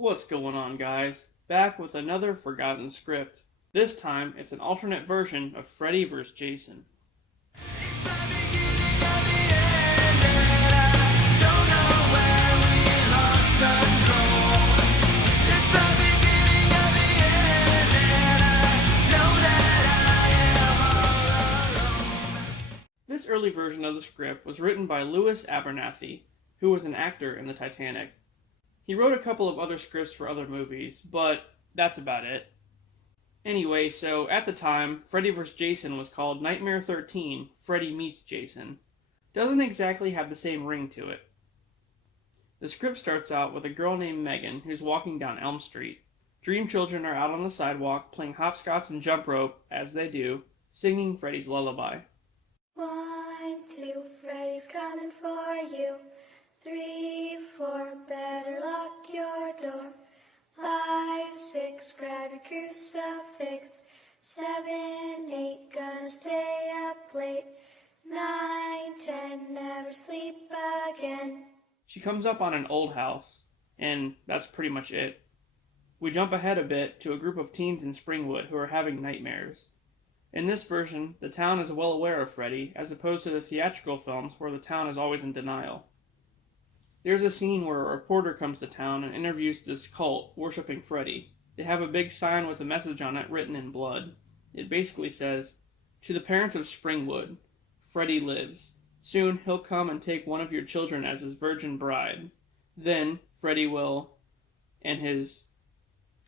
What's going on, guys? Back with another forgotten script. This time, it's an alternate version of Freddy vs. Jason. This early version of the script was written by Louis Abernathy, who was an actor in the Titanic. He wrote a couple of other scripts for other movies, but that's about it. Anyway, so at the time, Freddy vs. Jason was called Nightmare 13, Freddy Meets Jason. Doesn't exactly have the same ring to it. The script starts out with a girl named Megan who's walking down Elm Street. Dream children are out on the sidewalk playing hopscotch and jump rope, as they do, singing Freddy's lullaby. 1, 2, Freddy's coming for you. 3, 4, better lock your door. 5, 6, grab your crucifix. 7, 8, gonna stay up late. 9, 10, never sleep again. She comes up on an old house, and that's pretty much it. We jump ahead a bit to a group of teens in Springwood who are having nightmares. In this version, the town is well aware of Freddy, as opposed to the theatrical films where the town is always in denial. There's a scene where a reporter comes to town and interviews this cult worshipping Freddy. They have a big sign with a message on it written in blood. It basically says, "To the parents of Springwood, Freddy lives. Soon he'll come and take one of your children as his virgin bride. Then Freddy will, and his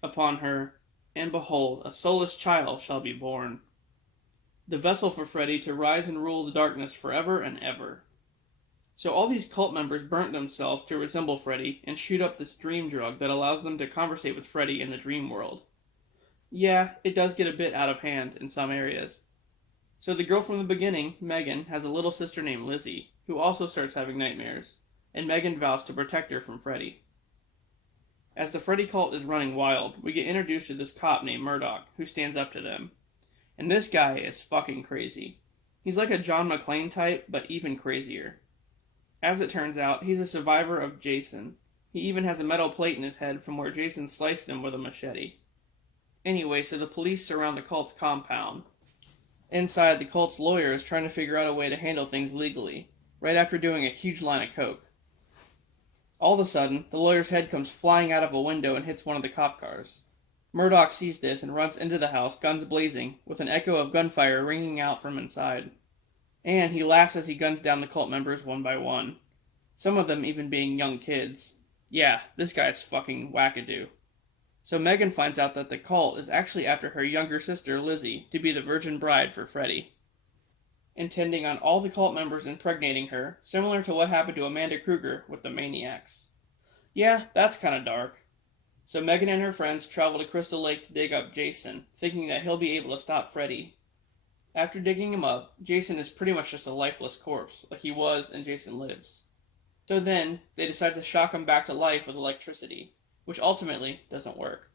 upon her, and behold, a soulless child shall be born. The vessel for Freddy to rise and rule the darkness forever and ever." So all these cult members burnt themselves to resemble Freddy and shoot up this dream drug that allows them to conversate with Freddy in the dream world. Yeah, it does get a bit out of hand in some areas. So the girl from the beginning, Megan, has a little sister named Lizzie, who also starts having nightmares, and Megan vows to protect her from Freddy. As the Freddy cult is running wild, we get introduced to this cop named Murdoch, who stands up to them. And this guy is fucking crazy. He's like a John McClane type, but even crazier. As it turns out, he's a survivor of Jason. He even has a metal plate in his head from where Jason sliced him with a machete. Anyway, so the police surround the cult's compound. Inside, the cult's lawyer is trying to figure out a way to handle things legally, right after doing a huge line of coke. All of a sudden, the lawyer's head comes flying out of a window and hits one of the cop cars. Murdoch sees this and runs into the house, guns blazing, with an echo of gunfire ringing out from inside. And he laughs as he guns down the cult members one by one. Some of them even being young kids. Yeah, this guy's fucking wackadoo. So Megan finds out that the cult is actually after her younger sister Lizzie to be the virgin bride for Freddy, intending on all the cult members impregnating her, similar to what happened to Amanda Kruger with the Maniacs. Yeah, that's kinda dark. So Megan and her friends travel to Crystal Lake to dig up Jason, thinking that he'll be able to stop Freddy. After digging him up, Jason is pretty much just a lifeless corpse, like he was in Jason Lives. So then, they decide to shock him back to life with electricity, which ultimately doesn't work.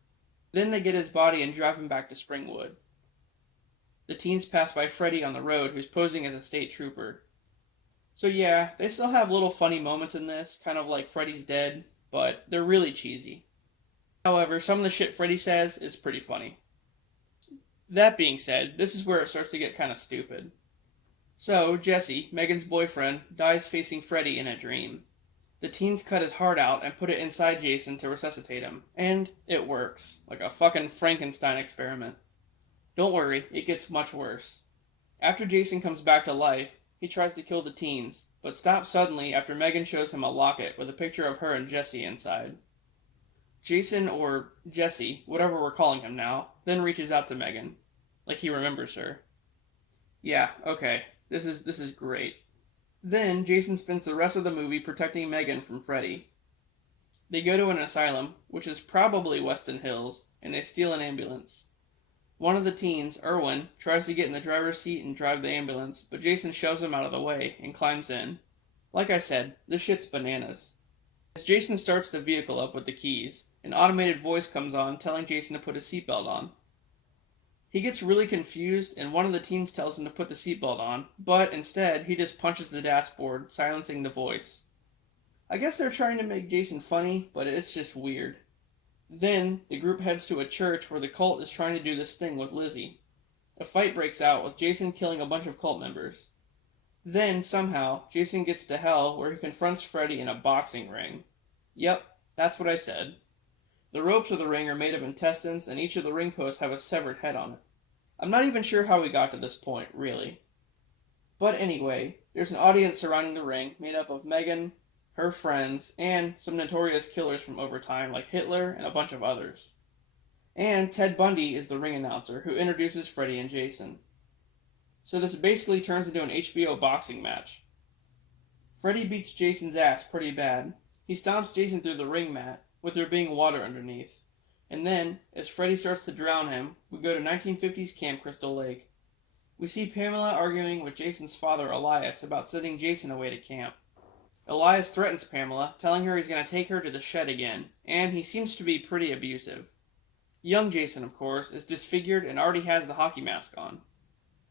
Then they get his body and drive him back to Springwood. The teens pass by Freddy on the road, who's posing as a state trooper. So yeah, they still have little funny moments in this, kind of like Freddy's dead, but they're really cheesy. However, some of the shit Freddy says is pretty funny. That being said, this is where it starts to get kind of stupid. So, Jesse, Megan's boyfriend, dies facing Freddy in a dream. The teens cut his heart out and put it inside Jason to resuscitate him. And it works, like a fucking Frankenstein experiment. Don't worry, it gets much worse. After Jason comes back to life, he tries to kill the teens, but stops suddenly after Megan shows him a locket with a picture of her and Jesse inside. Jason, or Jesse, whatever we're calling him now, then reaches out to Megan, like he remembers her. Yeah, okay, this is great. Then Jason spends the rest of the movie protecting Megan from Freddy. They go to an asylum, which is probably Weston Hills, and they steal an ambulance. One of the teens, Erwin, tries to get in the driver's seat and drive the ambulance, but Jason shoves him out of the way and climbs in. Like I said, this shit's bananas. As Jason starts the vehicle up with the keys, an automated voice comes on telling Jason to put his seatbelt on. He gets really confused, and one of the teens tells him to put the seatbelt on, but instead, he just punches the dashboard, silencing the voice. I guess they're trying to make Jason funny, but it's just weird. Then the group heads to a church where the cult is trying to do this thing with Lizzie. A fight breaks out with Jason killing a bunch of cult members. Then, somehow, Jason gets to hell where he confronts Freddy in a boxing ring. Yep, that's what I said. The ropes of the ring are made of intestines, and each of the ring posts have a severed head on it. I'm not even sure how we got to this point, really. But anyway, there's an audience surrounding the ring made up of Megan, her friends, and some notorious killers from over time like Hitler and a bunch of others. And Ted Bundy is the ring announcer who introduces Freddy and Jason. So this basically turns into an HBO boxing match. Freddy beats Jason's ass pretty bad. He stomps Jason through the ring mat, with there being water underneath. And then, as Freddy starts to drown him, we go to 1950s Camp Crystal Lake. We see Pamela arguing with Jason's father Elias about sending Jason away to camp. Elias threatens Pamela, telling her he's going to take her to the shed again, and he seems to be pretty abusive. Young Jason, of course, is disfigured and already has the hockey mask on.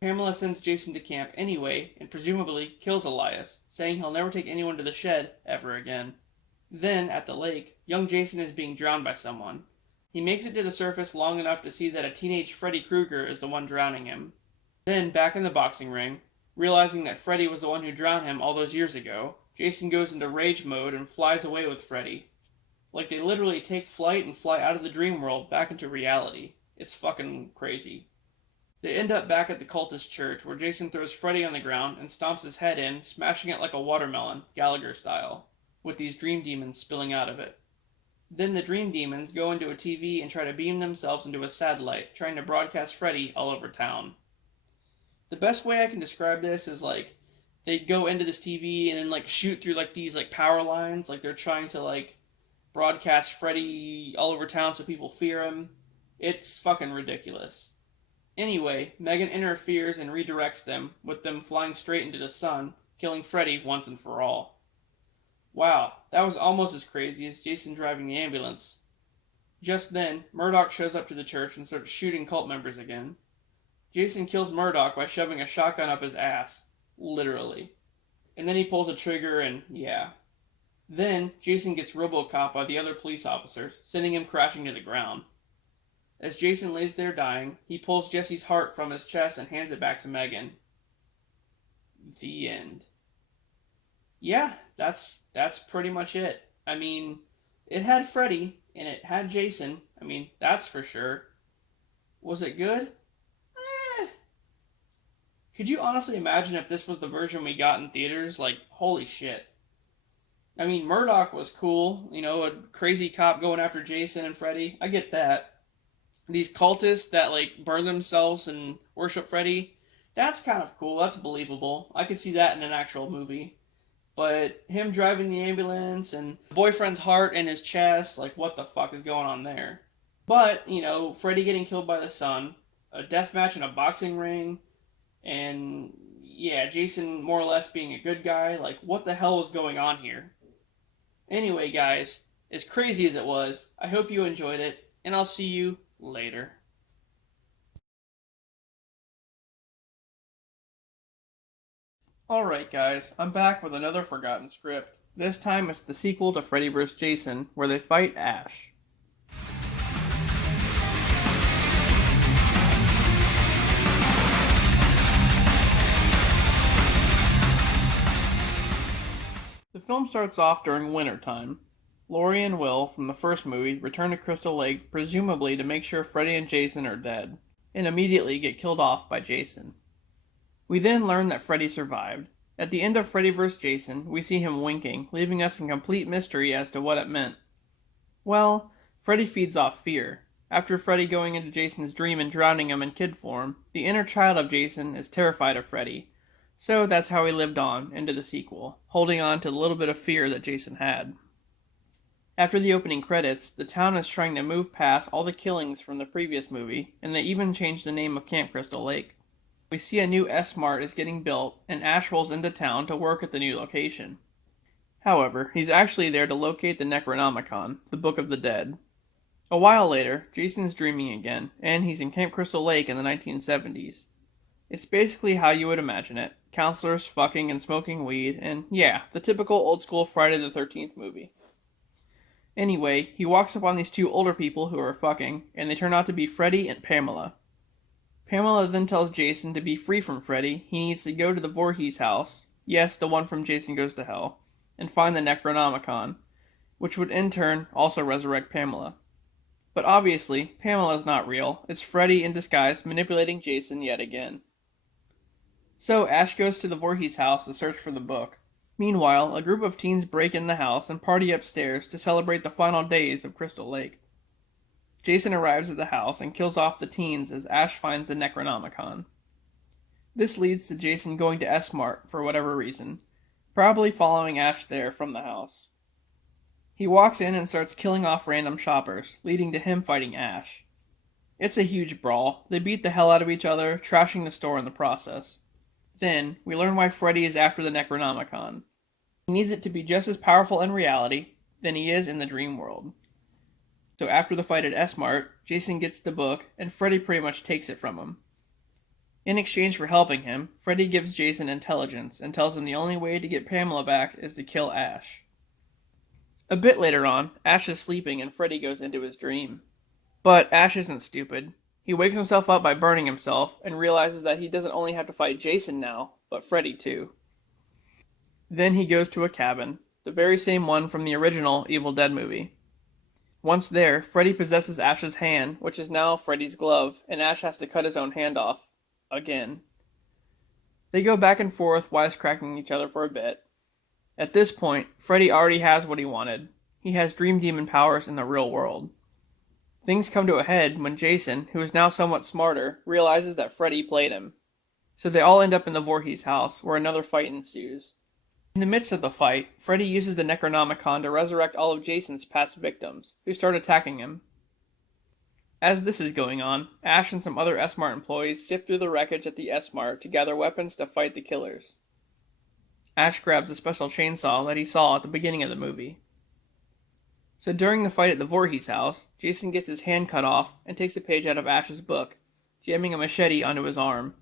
Pamela sends Jason to camp anyway, and presumably kills Elias, saying he'll never take anyone to the shed ever again. Then, at the lake, young Jason is being drowned by someone. He makes it to the surface long enough to see that a teenage Freddy Krueger is the one drowning him. Then, back in the boxing ring, realizing that Freddy was the one who drowned him all those years ago, Jason goes into rage mode and flies away with Freddy. Like they literally take flight and fly out of the dream world back into reality. It's fucking crazy. They end up back at the cultist church where Jason throws Freddy on the ground and stomps his head in, smashing it like a watermelon, Gallagher style, with these dream demons spilling out of it. Then the dream demons go into a TV and try to beam themselves into a satellite, trying to broadcast Freddy all over town. The best way I can describe this is like they go into this TV and then shoot through these power lines, like they're trying to broadcast Freddy all over town so people fear him. It's fucking ridiculous. Anyway, Megan interferes and redirects them, with them flying straight into the sun, killing Freddy once and for all. Wow, that was almost as crazy as Jason driving the ambulance. Just then, Murdoch shows up to the church and starts shooting cult members again. Jason kills Murdoch by shoving a shotgun up his ass. Literally. And then he pulls a trigger and yeah. Then, Jason gets RoboCop by the other police officers, sending him crashing to the ground. As Jason lays there dying, he pulls Jesse's heart from his chest and hands it back to Megan. The end. Yeah, that's pretty much it. I mean, it had Freddy, and it had Jason. I mean, that's for sure. Was it good? Could you honestly imagine if this was the version we got in theaters? Holy shit. I mean, Murdoch was cool. A crazy cop going after Jason and Freddy. I get that. These cultists that burn themselves and worship Freddy, that's kind of cool. That's believable. I could see that in an actual movie. But him driving the ambulance and the boyfriend's heart in his chest, what the fuck is going on there? But, Freddy getting killed by the sun, a death match in a boxing ring, and yeah, Jason more or less being a good guy, what the hell was going on here? Anyway, guys, as crazy as it was, I hope you enjoyed it, and I'll see you later. Alright guys, I'm back with another forgotten script. This time it's the sequel to Freddy vs. Jason, where they fight Ash. The film starts off during winter time. Laurie and Will, from the first movie, return to Crystal Lake, presumably to make sure Freddy and Jason are dead, and immediately get killed off by Jason. We then learn that Freddy survived. At the end of Freddy vs. Jason, we see him winking, leaving us in complete mystery as to what it meant. Well, Freddy feeds off fear. After Freddy going into Jason's dream and drowning him in kid form, the inner child of Jason is terrified of Freddy. So that's how he lived on into the sequel, holding on to the little bit of fear that Jason had. After the opening credits, the town is trying to move past all the killings from the previous movie, and they even changed the name of Camp Crystal Lake. We see a new S-Mart is getting built, and Ash rolls into town to work at the new location. However, he's actually there to locate the Necronomicon, the Book of the Dead. A while later, Jason's dreaming again, and he's in Camp Crystal Lake in the 1970s. It's basically how you would imagine it. Counselors fucking and smoking weed, and yeah, the typical old-school Friday the 13th movie. Anyway, he walks up on these two older people who are fucking, and they turn out to be Freddy and Pamela. Pamela then tells Jason to be free from Freddy, he needs to go to the Voorhees house, yes, the one from Jason Goes to Hell, and find the Necronomicon, which would in turn also resurrect Pamela. But obviously, Pamela is not real, it's Freddy in disguise manipulating Jason yet again. So Ash goes to the Voorhees house to search for the book. Meanwhile, a group of teens break in the house and party upstairs to celebrate the final days of Crystal Lake. Jason arrives at the house and kills off the teens as Ash finds the Necronomicon. This leads to Jason going to S-Mart for whatever reason, probably following Ash there from the house. He walks in and starts killing off random shoppers, leading to him fighting Ash. It's a huge brawl. They beat the hell out of each other, trashing the store in the process. Then, we learn why Freddy is after the Necronomicon. He needs it to be just as powerful in reality than he is in the dream world. So after the fight at S-Mart, Jason gets the book, and Freddy pretty much takes it from him. In exchange for helping him, Freddy gives Jason intelligence and tells him the only way to get Pamela back is to kill Ash. A bit later on, Ash is sleeping and Freddy goes into his dream. But Ash isn't stupid. He wakes himself up by burning himself and realizes that he doesn't only have to fight Jason now, but Freddy too. Then he goes to a cabin, the very same one from the original Evil Dead movie. Once there, Freddy possesses Ash's hand, which is now Freddy's glove, and Ash has to cut his own hand off. Again. They go back and forth, wisecracking each other for a bit. At this point, Freddy already has what he wanted. He has Dream Demon powers in the real world. Things come to a head when Jason, who is now somewhat smarter, realizes that Freddy played him. So they all end up in the Voorhees house, where another fight ensues. In the midst of the fight, Freddy uses the Necronomicon to resurrect all of Jason's past victims, who start attacking him. As this is going on, Ash and some other S-Mart employees sift through the wreckage at the S-Mart to gather weapons to fight the killers. Ash grabs a special chainsaw that he saw at the beginning of the movie. So during the fight at the Voorhees house, Jason gets his hand cut off and takes a page out of Ash's book, jamming a machete onto his arm,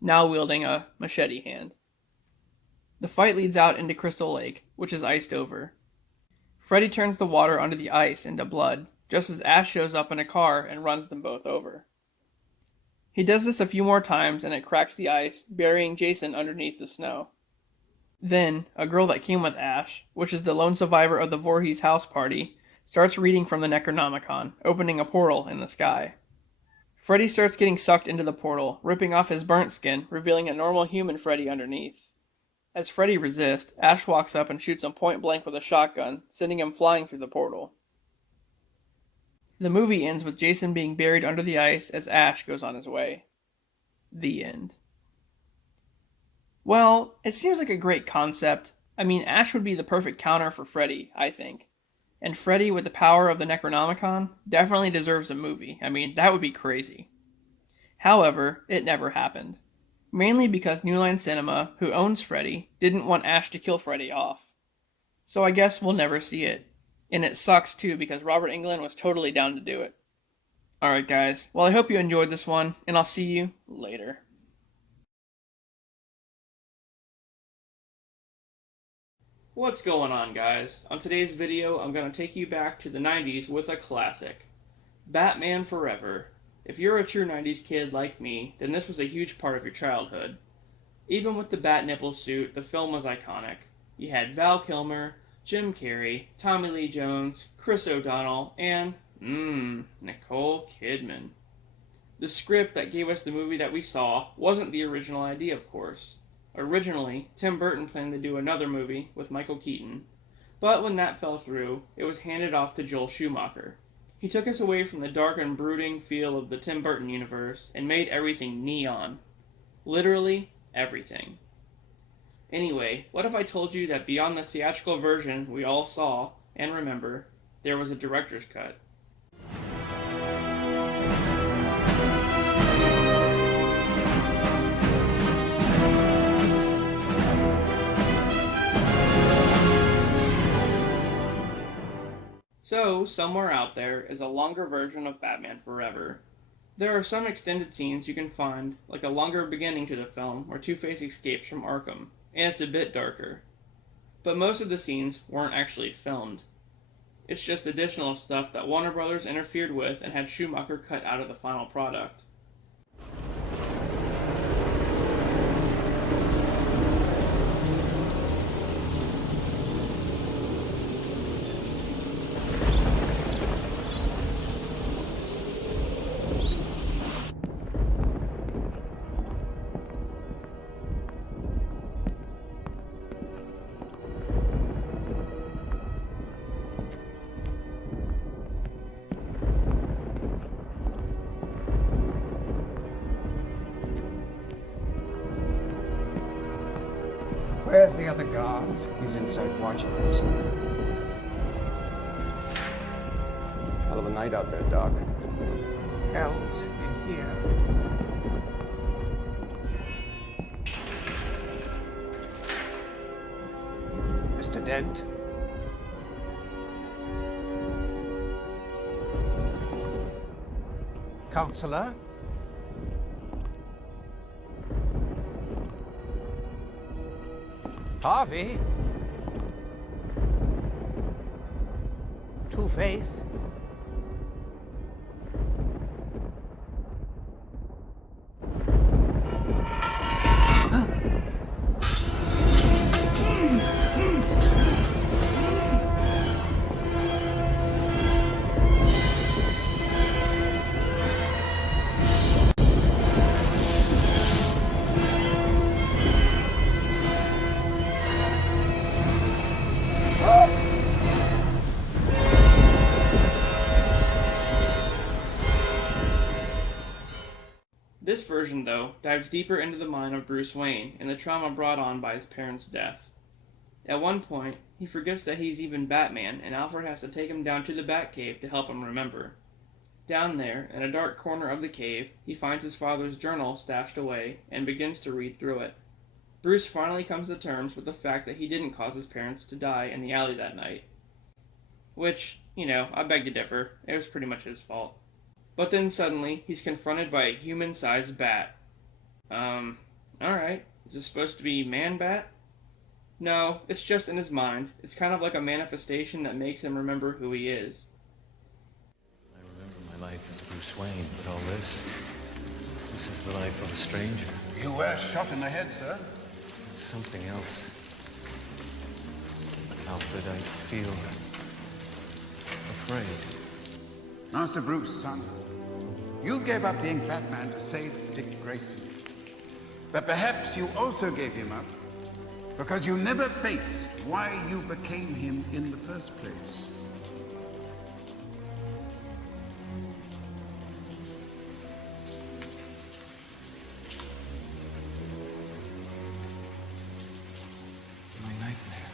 now wielding a machete hand. The fight leads out into Crystal Lake, which is iced over. Freddy turns the water under the ice into blood, just as Ash shows up in a car and runs them both over. He does this a few more times and it cracks the ice, burying Jason underneath the snow. Then, a girl that came with Ash, which is the lone survivor of the Voorhees house party, starts reading from the Necronomicon, opening a portal in the sky. Freddy starts getting sucked into the portal, ripping off his burnt skin, revealing a normal human Freddy underneath. As Freddy resists, Ash walks up and shoots him point blank with a shotgun, sending him flying through the portal. The movie ends with Jason being buried under the ice as Ash goes on his way. The end. Well, it seems like a great concept. I mean, Ash would be the perfect counter for Freddy, I think. And Freddy with the power of the Necronomicon definitely deserves a movie. I mean, that would be crazy. However, it never happened. Mainly because New Line Cinema, who owns Freddy, didn't want Ash to kill Freddy off. So I guess we'll never see it. And it sucks too because Robert Englund was totally down to do it. Alright guys, well I hope you enjoyed this one, and I'll see you later. What's going on guys? On today's video, I'm going to take you back to the 90s with a classic. Batman Forever. If you're a true 90s kid like me, then this was a huge part of your childhood. Even with the bat nipple suit, the film was iconic. You had Val Kilmer, Jim Carrey, Tommy Lee Jones, Chris O'Donnell, and, Nicole Kidman. The script that gave us the movie that we saw wasn't the original idea, of course. Originally, Tim Burton planned to do another movie with Michael Keaton, but when that fell through, it was handed off to Joel Schumacher. He took us away from the dark and brooding feel of the Tim Burton universe and made everything neon. Literally, everything. Anyway, what if I told you that beyond the theatrical version we all saw and remember, there was a director's cut? So, somewhere out there is a longer version of Batman Forever. There are some extended scenes you can find, like a longer beginning to the film where Two-Face escapes from Arkham, and it's a bit darker. But most of the scenes weren't actually filmed. It's just additional stuff that Warner Brothers interfered with and had Schumacher cut out of the final product. Where's the other guard? He's inside watching us. Hell of a night out there, Doc. Hell's in here. Mr. Dent? Counselor? Harvey? Two-Face? This version, though, dives deeper into the mind of Bruce Wayne and the trauma brought on by his parents' death. At one point, he forgets that he's even Batman, and Alfred has to take him down to the Batcave to help him remember. Down there, in a dark corner of the cave, he finds his father's journal stashed away and begins to read through it. Bruce finally comes to terms with the fact that he didn't cause his parents to die in the alley that night. Which, I beg to differ. It was pretty much his fault. But then suddenly, he's confronted by a human-sized bat. Alright. Is this supposed to be Man-Bat? No, it's just in his mind. It's kind of like a manifestation that makes him remember who he is. I remember my life as Bruce Wayne, but all this is the life of a stranger. You were shot in the head, sir. It's something else. Alfred, I feel afraid. Master Bruce, son, you gave up being Batman to save Dick Grayson. But perhaps you also gave him up because you never faced why you became him in the first place. My nightmare.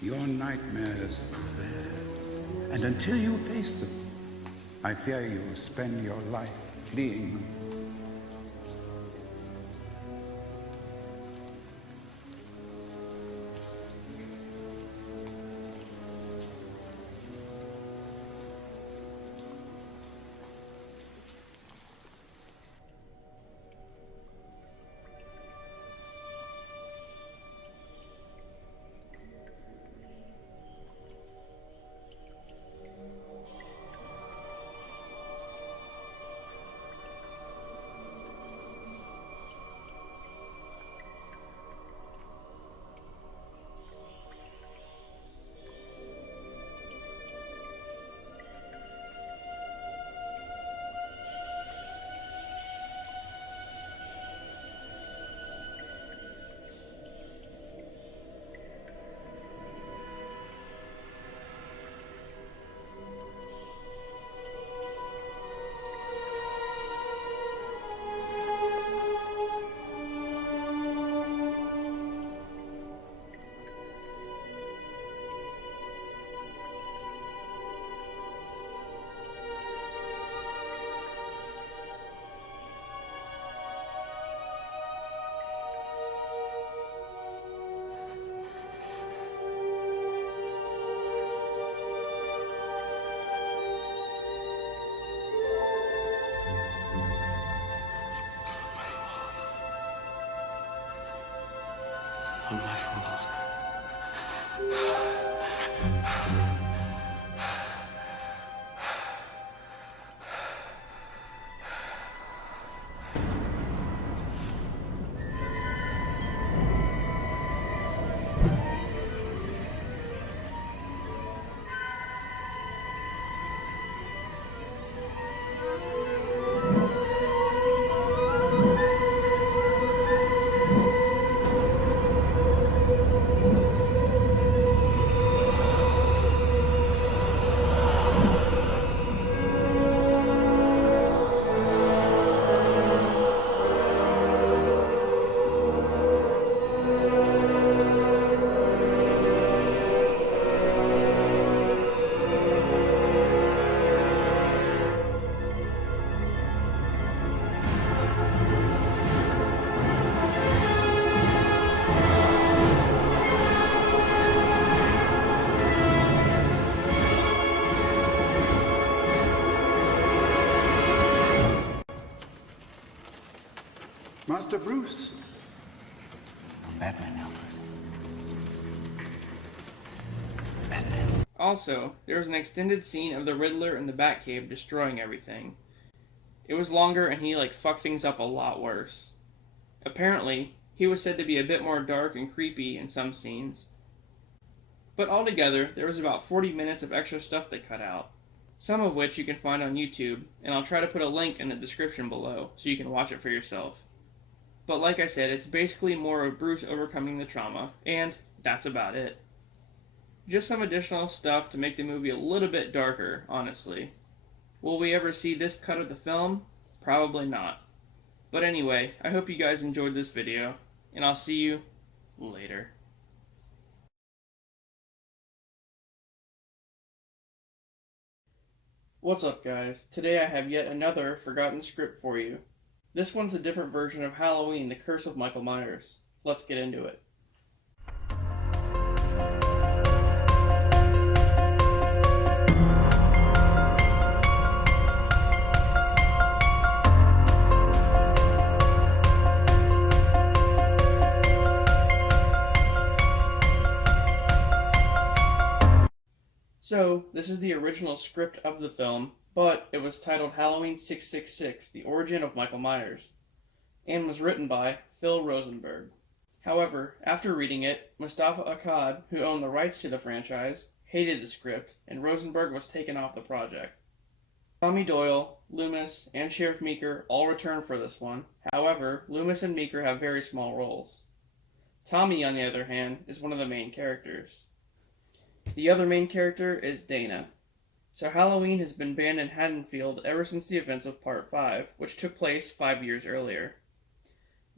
Your nightmares are there. And until you face them, I fear you will spend your life fleeing them. Not my fault. Master Bruce. I'm Batman, Alfred. Also, there was an extended scene of the Riddler in the Batcave destroying everything. It was longer and he fucked things up a lot worse. Apparently, he was said to be a bit more dark and creepy in some scenes. But altogether, there was about 40 minutes of extra stuff they cut out, some of which you can find on YouTube, and I'll try to put a link in the description below so you can watch it for yourself. But like I said, it's basically more of Bruce overcoming the trauma, and that's about it. Just some additional stuff to make the movie a little bit darker, honestly. Will we ever see this cut of the film? Probably not. But anyway, I hope you guys enjoyed this video, and I'll see you later. What's up, guys? Today I have yet another forgotten script for you. This one's a different version of Halloween, The Curse of Michael Myers. Let's get into it. So, this is the original script of the film, but it was titled Halloween 666, The Origin of Michael Myers, and was written by Phil Rosenberg. However, after reading it, Mustafa Akkad, who owned the rights to the franchise, hated the script, and Rosenberg was taken off the project. Tommy Doyle, Loomis, and Sheriff Meeker all returned for this one. However, Loomis and Meeker have very small roles. Tommy, on the other hand, is one of the main characters. The other main character is Dana. So Halloween has been banned in Haddonfield ever since the events of Part 5, which took place 5 years earlier.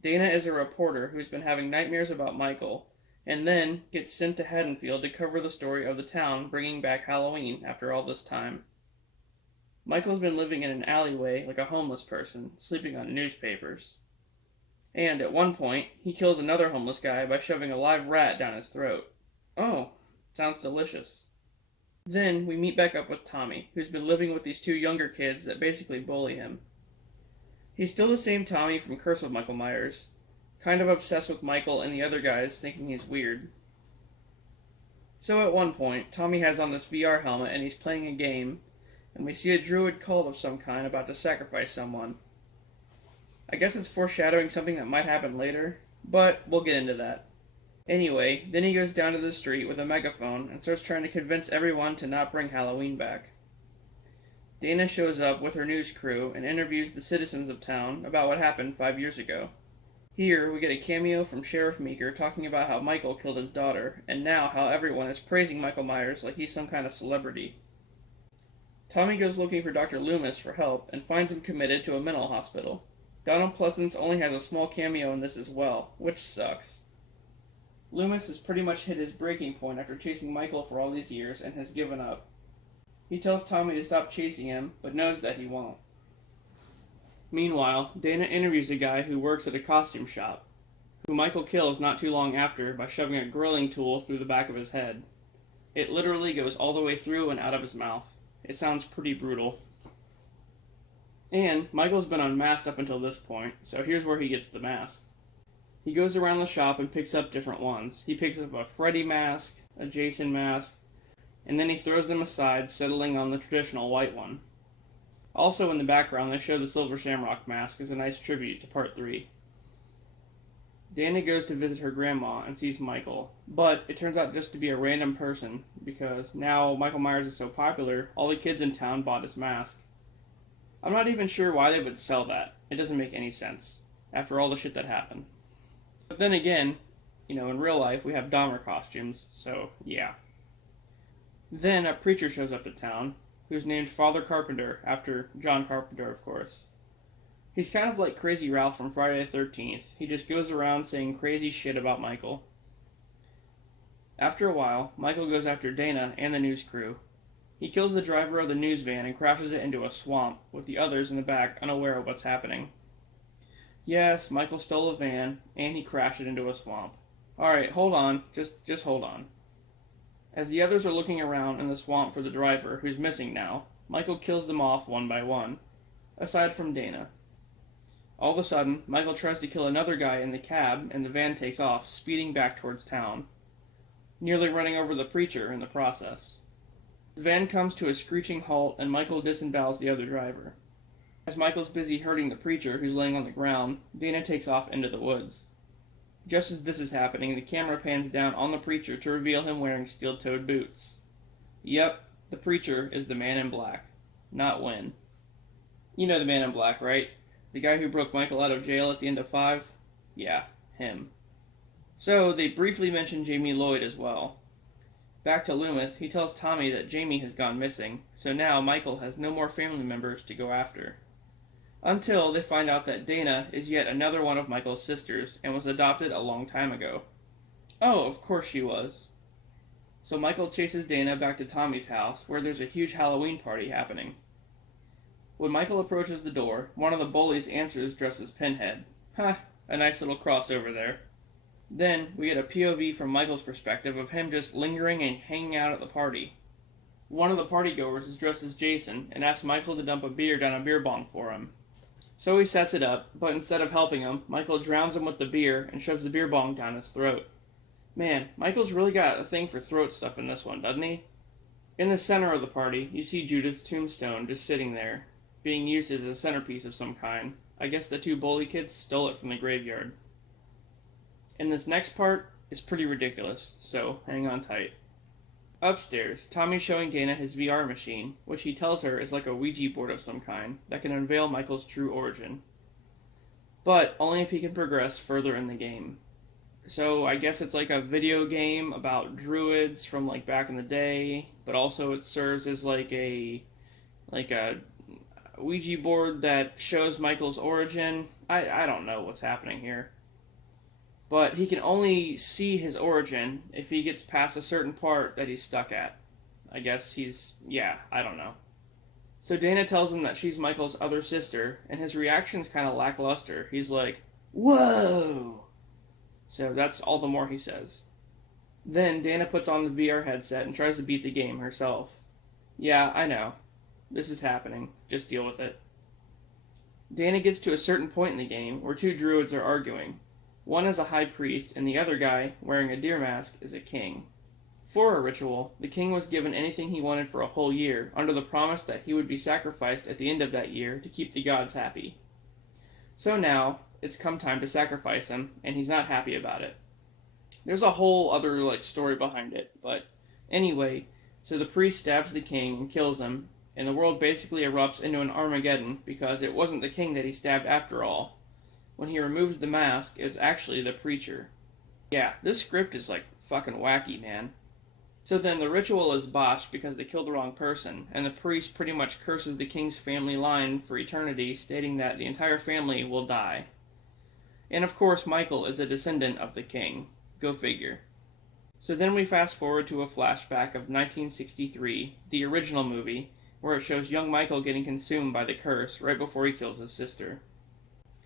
Dana is a reporter who's been having nightmares about Michael, and then gets sent to Haddonfield to cover the story of the town bringing back Halloween after all this time. Michael's been living in an alleyway like a homeless person, sleeping on newspapers. And at one point, he kills another homeless guy by shoving a live rat down his throat. Oh, sounds delicious. Then we meet back up with Tommy, who's been living with these two younger kids that basically bully him. He's still the same Tommy from Curse of Michael Myers, kind of obsessed with Michael and the other guys, thinking he's weird. So at one point, Tommy has on this VR helmet and he's playing a game, and we see a druid cult of some kind about to sacrifice someone. I guess it's foreshadowing something that might happen later, but we'll get into that. Anyway, then he goes down to the street with a megaphone and starts trying to convince everyone to not bring Halloween back. Dana shows up with her news crew and interviews the citizens of town about what happened 5 years ago. Here, we get a cameo from Sheriff Meeker talking about how Michael killed his daughter, and now how everyone is praising Michael Myers like he's some kind of celebrity. Tommy goes looking for Dr. Loomis for help and finds him committed to a mental hospital. Donald Pleasance only has a small cameo in this as well, which sucks. Loomis has pretty much hit his breaking point after chasing Michael for all these years and has given up. He tells Tommy to stop chasing him, but knows that he won't. Meanwhile, Dana interviews a guy who works at a costume shop, who Michael kills not too long after by shoving a grilling tool through the back of his head. It literally goes all the way through and out of his mouth. It sounds pretty brutal. And Michael's been unmasked up until this point, so here's where he gets the mask. He goes around the shop and picks up different ones. He picks up a Freddy mask, a Jason mask, and then he throws them aside, settling on the traditional white one. Also in the background, they show the Silver Shamrock mask as a nice tribute to Part 3. Dana goes to visit her grandma and sees Michael, but it turns out just to be a random person, because now Michael Myers is so popular, all the kids in town bought his mask. I'm not even sure why they would sell that. It doesn't make any sense, after all the shit that happened. But then again, in real life we have Dahmer costumes, so yeah. Then a preacher shows up to town, who's named Father Carpenter, after John Carpenter, of course. He's kind of like Crazy Ralph from Friday the 13th. He just goes around saying crazy shit about Michael. After a while, Michael goes after Dana and the news crew. He kills the driver of the news van and crashes it into a swamp, with the others in the back unaware of what's happening. Yes, Michael stole a van, and he crashed it into a swamp. Alright, hold on. Just hold on. As the others are looking around in the swamp for the driver, who's missing now, Michael kills them off one by one, aside from Dana. All of a sudden, Michael tries to kill another guy in the cab, and the van takes off, speeding back towards town, nearly running over the preacher in the process. The van comes to a screeching halt, and Michael disembowels the other driver. As Michael's busy hurting the preacher, who's laying on the ground, Dana takes off into the woods. Just as this is happening, the camera pans down on the preacher to reveal him wearing steel-toed boots. Yep, the preacher is the Man in Black, not Wynn. You know the Man in Black, right? The guy who broke Michael out of jail at the end of 5? Yeah, him. So, they briefly mention Jamie Lloyd as well. Back to Loomis, he tells Tommy that Jamie has gone missing, so now Michael has no more family members to go after. Until they find out that Dana is yet another one of Michael's sisters and was adopted a long time ago. Oh, of course she was. So Michael chases Dana back to Tommy's house, where there's a huge Halloween party happening. When Michael approaches the door, one of the bullies answers dressed as Pinhead. Ha, a nice little crossover there. Then, we get a POV from Michael's perspective of him just lingering and hanging out at the party. One of the partygoers is dressed as Jason and asks Michael to dump a beer down a beer bong for him. So he sets it up, but instead of helping him, Michael drowns him with the beer and shoves the beer bong down his throat. Man, Michael's really got a thing for throat stuff in this one, doesn't he? In the center of the party, you see Judith's tombstone just sitting there, being used as a centerpiece of some kind. I guess the two bully kids stole it from the graveyard. And this next part is pretty ridiculous, so hang on tight. Upstairs, Tommy's showing Dana his VR machine, which he tells her is like a Ouija board of some kind that can unveil Michael's true origin. But only if he can progress further in the game. So I guess it's like a video game about druids from like back in the day, but also it serves as like a Ouija board that shows Michael's origin. I don't know what's happening here. But he can only see his origin if he gets past a certain part that he's stuck at. I guess I don't know. So Dana tells him that she's Michael's other sister, and his reaction's kind of lackluster. He's like, "Whoa!" So that's all the more he says. Then Dana puts on the VR headset and tries to beat the game herself. Yeah, I know. This is happening. Just deal with it. Dana gets to a certain point in the game where two druids are arguing. One is a high priest, and the other guy, wearing a deer mask, is a king. For a ritual, the king was given anything he wanted for a whole year, under the promise that he would be sacrificed at the end of that year to keep the gods happy. So now, it's come time to sacrifice him, and he's not happy about it. There's a whole other story behind it, but anyway, so the priest stabs the king and kills him, and the world basically erupts into an Armageddon because it wasn't the king that he stabbed after all. When he removes the mask, it's actually the preacher. Yeah, this script is fucking wacky, man. So then the ritual is botched because they killed the wrong person, and the priest pretty much curses the king's family line for eternity, stating that the entire family will die. And of course Michael is a descendant of the king. Go figure. So then we fast forward to a flashback of 1963, the original movie, where it shows young Michael getting consumed by the curse right before he kills his sister.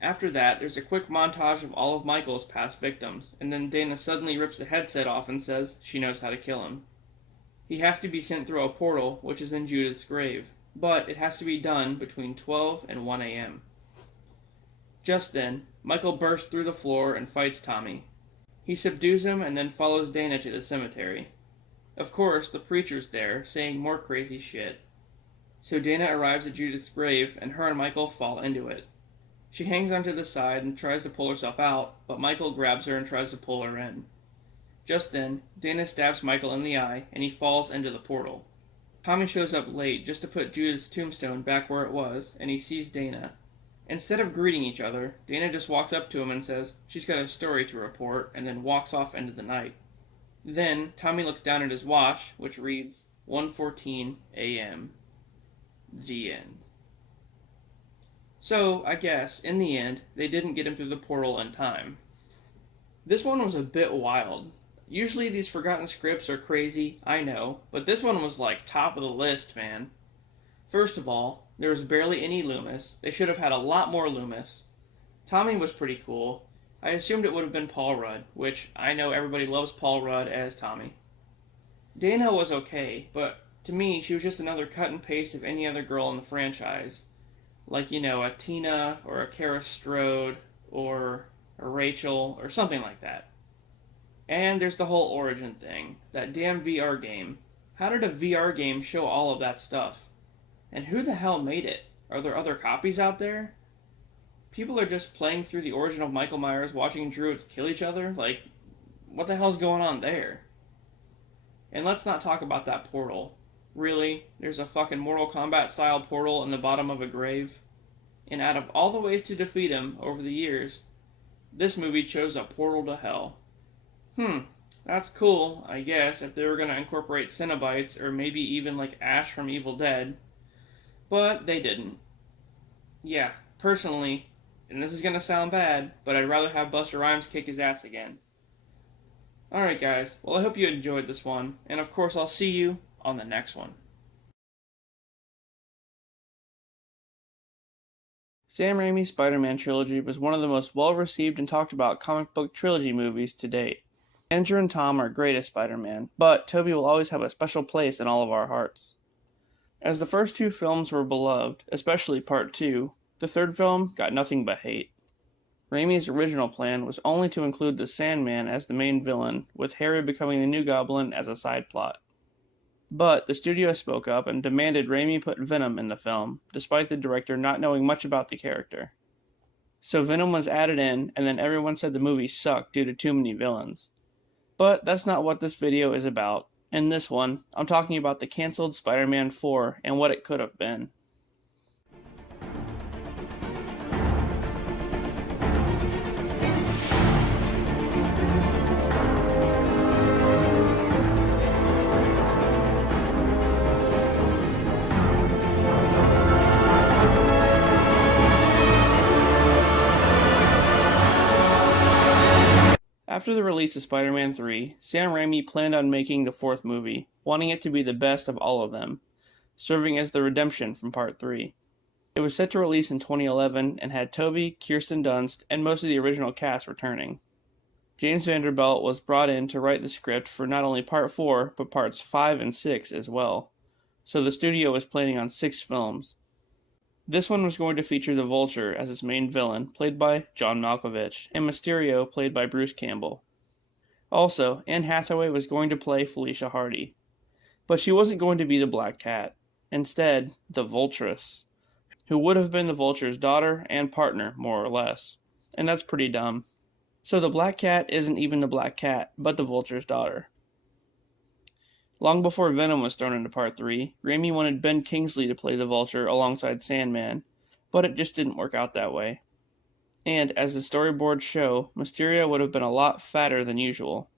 After that, there's a quick montage of all of Michael's past victims, and then Dana suddenly rips the headset off and says she knows how to kill him. He has to be sent through a portal, which is in Judith's grave, but it has to be done between 12 and 1 a.m. Just then, Michael bursts through the floor and fights Tommy. He subdues him and then follows Dana to the cemetery. Of course, the preacher's there, saying more crazy shit. So Dana arrives at Judith's grave, and her and Michael fall into it. She hangs onto the side and tries to pull herself out, but Michael grabs her and tries to pull her in. Just then, Dana stabs Michael in the eye, and he falls into the portal. Tommy shows up late just to put Judith's tombstone back where it was, and he sees Dana. Instead of greeting each other, Dana just walks up to him and says she's got a story to report, and then walks off into the night. Then, Tommy looks down at his watch, which reads 1:14 a.m. The end. So, I guess, in the end, they didn't get him through the portal in time. This one was a bit wild. Usually these forgotten scripts are crazy, I know, but this one was top of the list, man. First of all, there was barely any Loomis. They should have had a lot more Loomis. Tommy was pretty cool. I assumed it would have been Paul Rudd, which I know everybody loves Paul Rudd as Tommy. Dana was okay, but to me, she was just another cut and paste of any other girl in the franchise. like, a Tina or a Kara Strode or a Rachel or something like that. And there's the whole origin thing, that damn VR game. How did a VR game show all of that stuff? And who the hell made it? Are there other copies out there? People are just playing through the origin of Michael Myers, watching druids kill each other? Like, what the hell's going on there? And let's not talk about that portal. Really? There's a fucking Mortal Kombat style portal in the bottom of a grave? And out of all the ways to defeat him over the years, this movie chose a portal to hell. That's cool, I guess, if they were gonna incorporate Cenobites or maybe even like Ash from Evil Dead. But they didn't. Yeah, personally, and this is gonna sound bad, but I'd rather have Busta Rhymes kick his ass again. Alright guys, well I hope you enjoyed this one, and of course I'll see you on the next one. Sam Raimi's Spider-Man trilogy was one of the most well-received and talked about comic book trilogy movies to date. Andrew and Tom are great as Spider-Man, but Tobey will always have a special place in all of our hearts. As the first two films were beloved, especially Part 2, the third film got nothing but hate. Raimi's original plan was only to include the Sandman as the main villain, with Harry becoming the new Goblin as a side plot. But the studio spoke up and demanded Raimi put Venom in the film, despite the director not knowing much about the character. So Venom was added in, and then everyone said the movie sucked due to too many villains. But that's not what this video is about. In this one, I'm talking about the cancelled Spider-Man 4 and what it could have been. After the release of Spider-Man 3, Sam Raimi planned on making the fourth movie, wanting it to be the best of all of them, serving as the redemption from Part 3. It was set to release in 2011 and had Tobey, Kirsten Dunst, and most of the original cast returning. James Vanderbilt was brought in to write the script for not only Part 4, but Parts 5 and 6 as well, so the studio was planning on 6 films. This one was going to feature the Vulture as its main villain, played by John Malkovich, and Mysterio, played by Bruce Campbell. Also, Anne Hathaway was going to play Felicia Hardy. But she wasn't going to be the Black Cat. Instead, the Vultress, who would have been the Vulture's daughter and partner, more or less. And that's pretty dumb. So the Black Cat isn't even the Black Cat, but the Vulture's daughter. Long before Venom was thrown into Part 3, Raimi wanted Ben Kingsley to play the Vulture alongside Sandman, but it just didn't work out that way. And, as the storyboards show, Mysterio would have been a lot fatter than usual.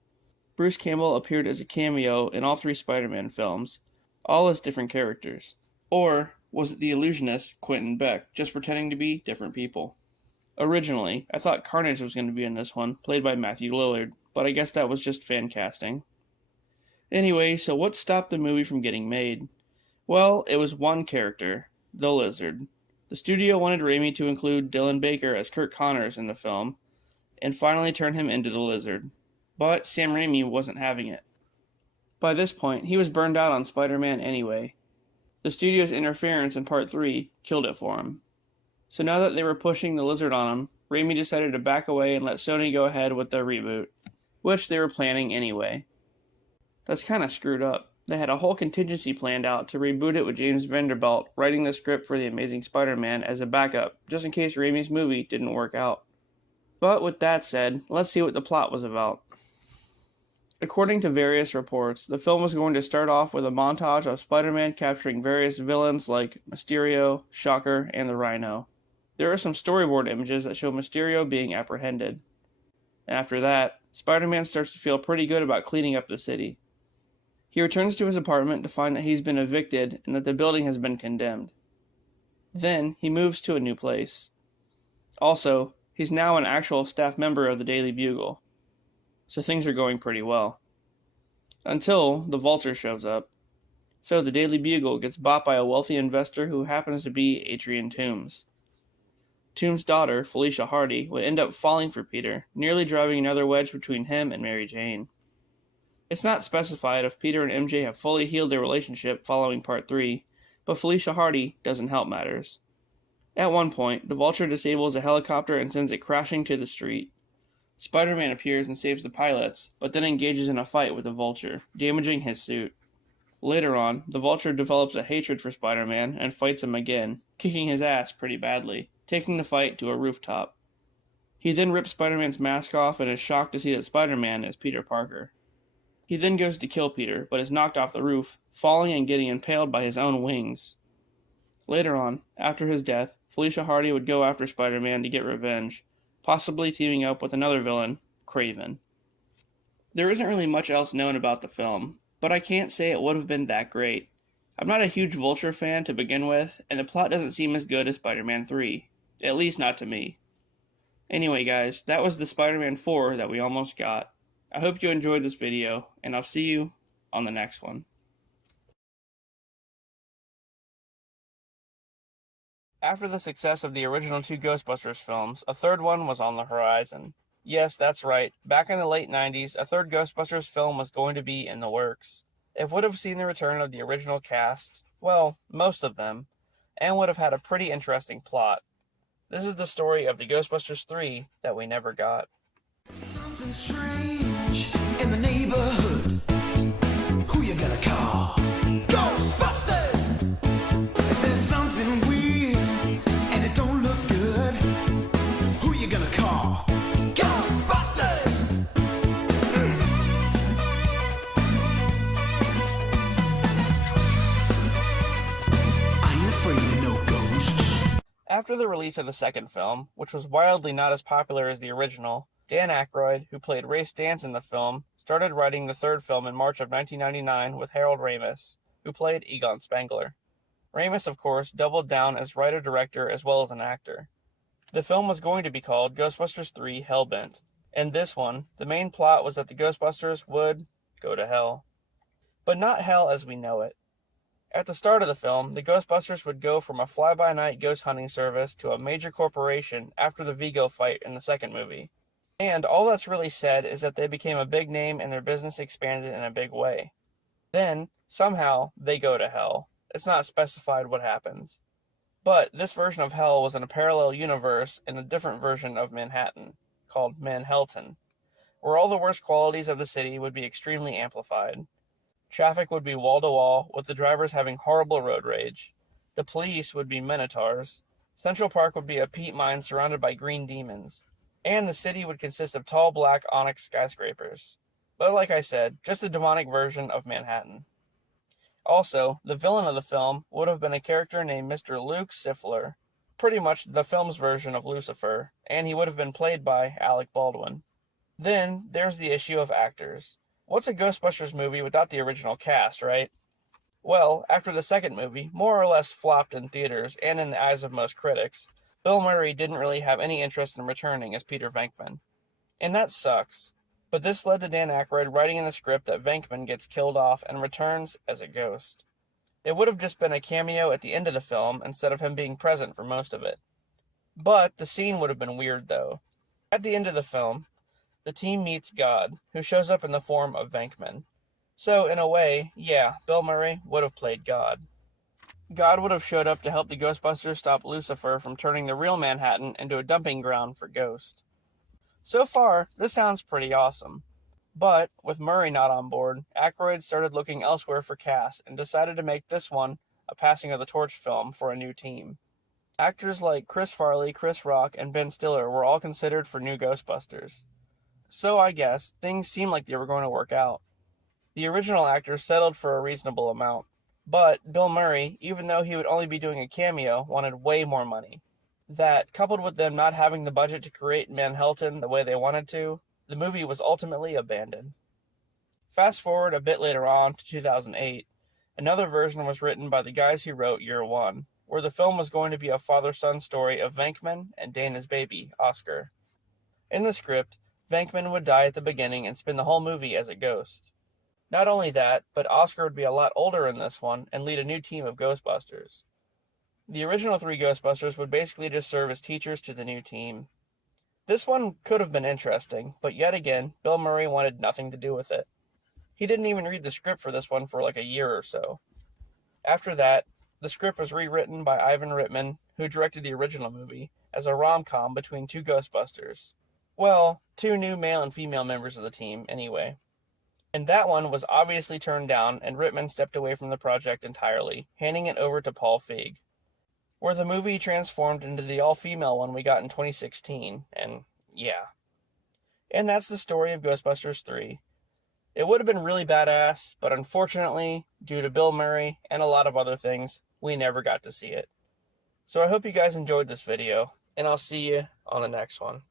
Bruce Campbell appeared as a cameo in all 3 Spider-Man films, all as different characters. Or was it the illusionist, Quentin Beck, just pretending to be different people? Originally, I thought Carnage was going to be in this one, played by Matthew Lillard, but I guess that was just fan casting. Anyway, so what stopped the movie from getting made? Well, it was one character, the Lizard. The studio wanted Raimi to include Dylan Baker as Kurt Connors in the film, and finally turn him into the Lizard. But Sam Raimi wasn't having it. By this point, he was burned out on Spider-Man anyway. The studio's interference in Part 3 killed it for him. So now that they were pushing the Lizard on him, Raimi decided to back away and let Sony go ahead with their reboot, which they were planning anyway. That's kinda screwed up. They had a whole contingency planned out to reboot it with James Vanderbilt writing the script for The Amazing Spider-Man as a backup, just in case Raimi's movie didn't work out. But with that said, let's see what the plot was about. According to various reports, the film was going to start off with a montage of Spider-Man capturing various villains like Mysterio, Shocker, and the Rhino. There are some storyboard images that show Mysterio being apprehended. And after that, Spider-Man starts to feel pretty good about cleaning up the city. He returns to his apartment to find that he's been evicted and that the building has been condemned. Then, he moves to a new place. Also, he's now an actual staff member of the Daily Bugle. So things are going pretty well. Until the Vulture shows up. So the Daily Bugle gets bought by a wealthy investor who happens to be Adrian Toomes. Toomes' daughter, Felicia Hardy, would end up falling for Peter, nearly driving another wedge between him and Mary Jane. It's not specified if Peter and MJ have fully healed their relationship following Part 3, but Felicia Hardy doesn't help matters. At one point, the Vulture disables a helicopter and sends it crashing to the street. Spider-Man appears and saves the pilots, but then engages in a fight with the Vulture, damaging his suit. Later on, the Vulture develops a hatred for Spider-Man and fights him again, kicking his ass pretty badly, taking the fight to a rooftop. He then rips Spider-Man's mask off and is shocked to see that Spider-Man is Peter Parker. He then goes to kill Peter, but is knocked off the roof, falling and getting impaled by his own wings. Later on, after his death, Felicia Hardy would go after Spider-Man to get revenge, possibly teaming up with another villain, Kraven. There isn't really much else known about the film, but I can't say it would have been that great. I'm not a huge Vulture fan to begin with, and the plot doesn't seem as good as Spider-Man 3. At least not to me. Anyway guys, that was the Spider-Man 4 that we almost got. I hope you enjoyed this video, and I'll see you on the next one. After the success of the original two Ghostbusters films, a third one was on the horizon. Yes, that's right. Back in the late 90s, a third Ghostbusters film was going to be in the works. It would have seen the return of the original cast, well, most of them, and would have had a pretty interesting plot. This is the story of the Ghostbusters 3 that we never got. Something strange in the neighborhood. Who you gonna call? Ghostbusters! If there's something weird and it don't look good, who you gonna call? Ghostbusters! I ain't afraid of no ghosts. After the release of the second film, which was wildly not as popular as the original, Dan Aykroyd, who played Ray Stantz in the film, started writing the third film in March of 1999 with Harold Ramis, who played Egon Spengler. Ramis, of course, doubled down as writer-director as well as an actor. The film was going to be called Ghostbusters 3 Hellbent. In this one, the main plot was that the Ghostbusters would go to hell. But not hell as we know it. At the start of the film, the Ghostbusters would go from a fly-by-night ghost hunting service to a major corporation after the Vigo fight in the second movie. And all that's really said is that they became a big name and their business expanded in a big way. Then, somehow, they go to hell. It's not specified what happens. But this version of hell was in a parallel universe in a different version of Manhattan, called Manhattan, where all the worst qualities of the city would be extremely amplified. Traffic would be wall-to-wall, with the drivers having horrible road rage. The police would be minotaurs. Central Park would be a peat mine surrounded by green demons. And the city would consist of tall black onyx skyscrapers. But like I said, just a demonic version of Manhattan. Also, the villain of the film would have been a character named Mr. Luke Siffler, pretty much the film's version of Lucifer, and he would have been played by Alec Baldwin. Then, there's the issue of actors. What's a Ghostbusters movie without the original cast, right? Well, after the second movie, more or less flopped in theaters and in the eyes of most critics, Bill Murray didn't really have any interest in returning as Peter Venkman. And that sucks. But this led to Dan Aykroyd writing in the script that Venkman gets killed off and returns as a ghost. It would have just been a cameo at the end of the film instead of him being present for most of it. But the scene would have been weird though. At the end of the film, the team meets God, who shows up in the form of Venkman. So in a way, yeah, Bill Murray would have played God. God would have showed up to help the Ghostbusters stop Lucifer from turning the real Manhattan into a dumping ground for ghosts. So far, this sounds pretty awesome. But, with Murray not on board, Aykroyd started looking elsewhere for cast and decided to make this one a passing of the torch film for a new team. Actors like Chris Farley, Chris Rock, and Ben Stiller were all considered for new Ghostbusters. So I guess, things seemed like they were going to work out. The original actors settled for a reasonable amount. But Bill Murray, even though he would only be doing a cameo, wanted way more money. That, coupled with them not having the budget to create Manhattan the way they wanted to, the movie was ultimately abandoned. Fast forward a bit later on to 2008, another version was written by the guys who wrote Year One, where the film was going to be a father-son story of Venkman and Dana's baby, Oscar. In the script, Venkman would die at the beginning and spend the whole movie as a ghost. Not only that, but Oscar would be a lot older in this one and lead a new team of Ghostbusters. The original three Ghostbusters would basically just serve as teachers to the new team. This one could have been interesting, but yet again, Bill Murray wanted nothing to do with it. He didn't even read the script for this one for like a year or so. After that, The script was rewritten by Ivan Reitman, who directed the original movie, as a rom-com between two Ghostbusters. Well, two new male and female members of the team, anyway. And that one was obviously turned down, and Reitman stepped away from the project entirely, handing it over to Paul Feig. Where the movie transformed into the all-female one we got in 2016, and yeah. And that's the story of Ghostbusters 3. It would have been really badass, but unfortunately, due to Bill Murray and a lot of other things, we never got to see it. So I hope you guys enjoyed this video, and I'll see you on the next one.